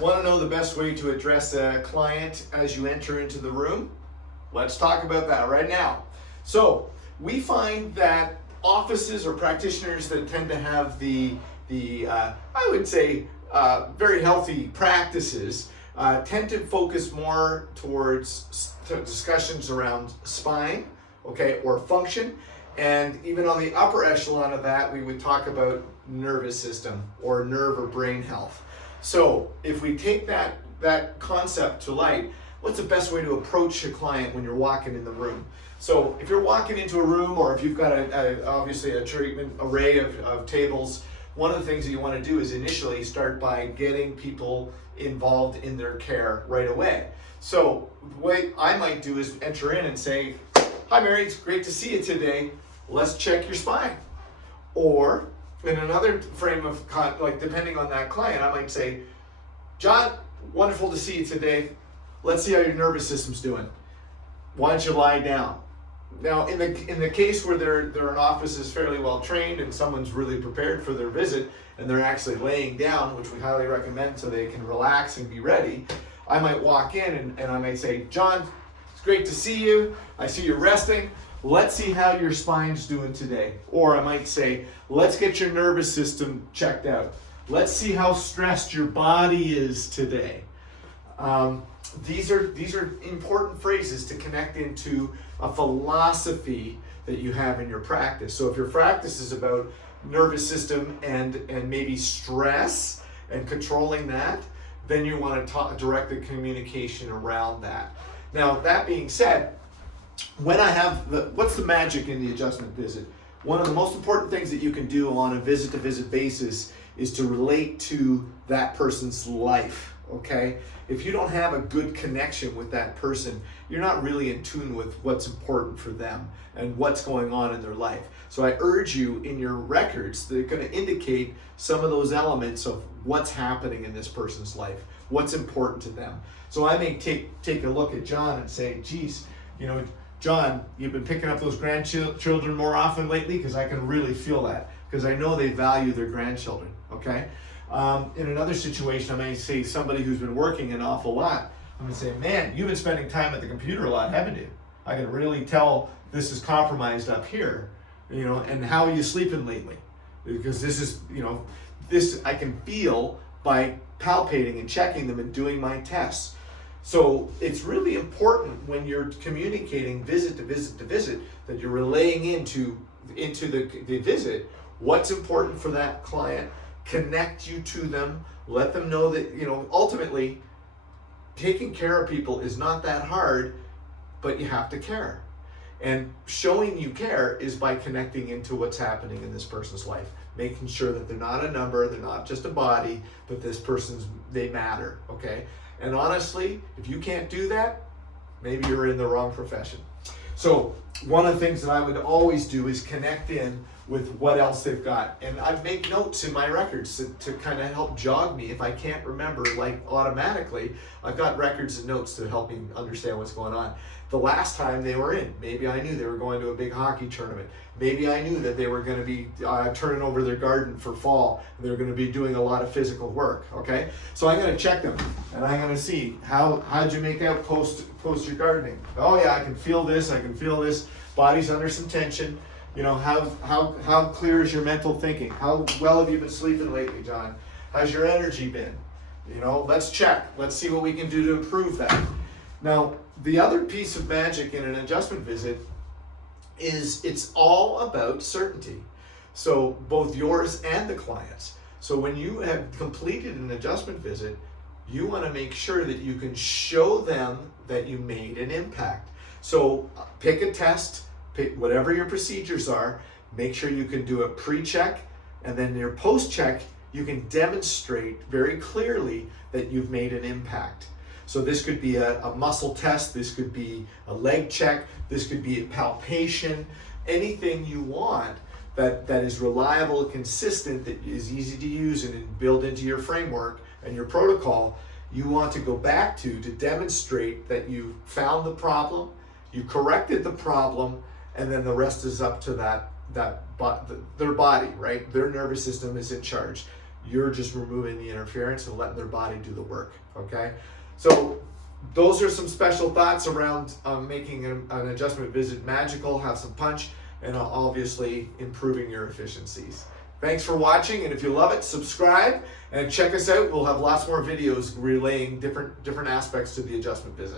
Want to know the best way to address a client as you enter into the room? Let's talk about that right now. So we find that offices or practitioners that tend to have the I would say very healthy practices tend to focus more towards discussions around spine, okay, or function, and even on the upper echelon of that, we would talk about nervous system or nerve or brain health. So if we take that concept to light, what's the best way to approach a client when you're walking in the room? So if you're walking into a room, or if you've got obviously a treatment array of tables, one of the things that you want to do is initially start by getting people involved in their care right away. So what I might do is enter in and say, "Hi Mary, it's great to see you today. Let's check your spine." Or in another frame of like depending on that client, I might say, "John, wonderful to see you today. Let's see how your nervous system's doing. Why don't you lie down?" Now, in the case where an office is fairly well trained and someone's really prepared for their visit and they're actually laying down, which we highly recommend so they can relax and be ready, I might walk in and I might say, "John, it's great to see you. I see you're resting. Let's see how your spine's doing today." Or I might say, "Let's get your nervous system checked out. Let's see how stressed your body is today." These are important phrases to connect into a philosophy that you have in your practice. So if your practice is about nervous system and maybe stress and controlling that, then you want to direct the communication around that. Now, that being said, when I have what's the magic in the adjustment visit? One of the most important things that you can do on a visit-to-visit basis is to relate to that person's life, okay? If you don't have a good connection with that person, you're not really in tune with what's important for them and what's going on in their life. So I urge you in your records, they're going to indicate some of those elements of what's happening in this person's life, what's important to them. So I may take a look at John and say, "Geez, John, you've been picking up those grandchildren more often lately, because I can really feel that, because I know they value their grandchildren," okay? In another situation, I may say somebody who's been working an awful lot, I'm going to say, "Man, you've been spending time at the computer a lot, haven't you? I can really tell this is compromised up here, and how are you sleeping lately? Because this is, this I can feel by palpating and checking them and doing my tests." So it's really important when you're communicating visit to visit to visit that you're relaying into the visit what's important for that client, connect you to them, let them know that, ultimately taking care of people is not that hard, but you have to care. And showing you care is by connecting into what's happening in this person's life, making sure that they're not a number, they're not just a body, but they matter, okay? And honestly, if you can't do that, maybe you're in the wrong profession. So one of the things that I would always do is connect in with what else they've got. And I make notes in my records to kind of help jog me if I can't remember automatically. I've got records and notes to help me understand what's going on. The last time they were in, maybe I knew they were going to a big hockey tournament. Maybe I knew that they were going to be turning over their garden for fall. And they were going to be doing a lot of physical work, okay? So I'm going to check them, and I'm going to see, how'd you make out post your gardening? "Oh yeah, I can feel this, body's under some tension." How clear is your mental thinking? How well have you been sleeping lately, John? How's your energy been? Let's check. Let's see what we can do to improve that. Now, the other piece of magic in an adjustment visit is it's all about certainty. So both yours and the client's. So when you have completed an adjustment visit, you want to make sure that you can show them that you made an impact. So pick a test, pick whatever your procedures are, make sure you can do a pre-check, and then your post-check, you can demonstrate very clearly that you've made an impact. So this could be a muscle test, this could be a leg check, this could be a palpation, anything you want that is reliable and consistent, that is easy to use and build into your framework and your protocol. You want to go back to demonstrate that you found the problem, you corrected the problem, and then the rest is up to their body, right? Their nervous system is in charge. You're just removing the interference and letting their body do the work, okay? So those are some special thoughts around making an adjustment visit magical, have some punch, and obviously improving your efficiencies. Thanks for watching, and if you love it, subscribe and check us out. We'll have lots more videos relaying different aspects to the adjustment visit.